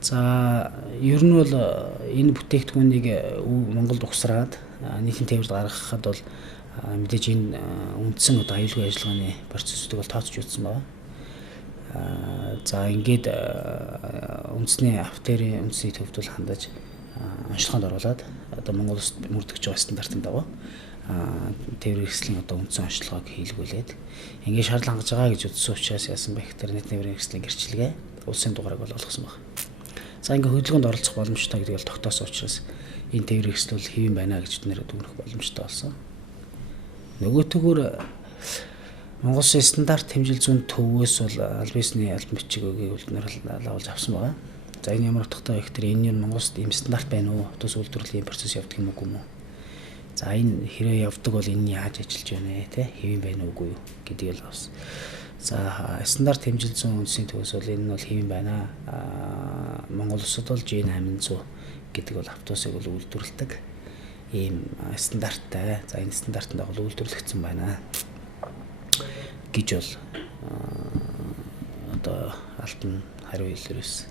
За ер нь бол энэ бүтээгдэхүүнийг Монголд угсраад нийтийн тээврт гаргахад бол мэдээж энэ үндсэн аюулгүй ажиллагааны процессыг бол тооцож үзсэн байна. За ингээд үндэсний автоэрийн үндэсний төвд бол хандаж онцлогоонд оруулаад одоо Монгол улсад мөрдөгч байгаа стандартын дагуу тээврийн хэрэгслийн одоо үндсэн онцлогоог хийлгүүлээд ингээд шаардлага хангаж байгаа гэж үзсэн учраас яасан бэ гэхээр нийт тээврийн хэрэгслийн гэрчлэгээ улсын дугаарыг бол олгосон байна. За ингээд хөдөлгөөнд оролцох боломжтой гэдгийг бол тогтоосон учраас энэ тээврийн хэрэгсэл бол хэвэн байна гэж бид нэр дүгнэх боломжтой болсон. Нөгөөтгөр Монгол Улсын стандарт хэмжил зүйн төвөөс бол аль биесний албан бичгийг үлднэр лавлж авсан байгаа. За энэ ямар утгатай вэ гэхээр энэ нь Монголд ийм стандарт байна уу? Автобус үйлдвэрлэлийн процесс явдаг юм уу? За энэ хэрэг явдаг бол энэ яаж ажиллаж байна те? Хэвэн байна уугүй юу гэдгийг л авсан. За стандарт хэмжил зүйн үндэсний төвөөс бол энэ нь бол хэвэн байна. Монгол Улсад бол G800 гэдэг бол автобусыг бол үйлдвэрлэдэг ийм стандарттай. За энэ стандартанд дагуу үйлдвэрлэгдсэн байна гэж бол одоо албан хариу хэлээр байсан.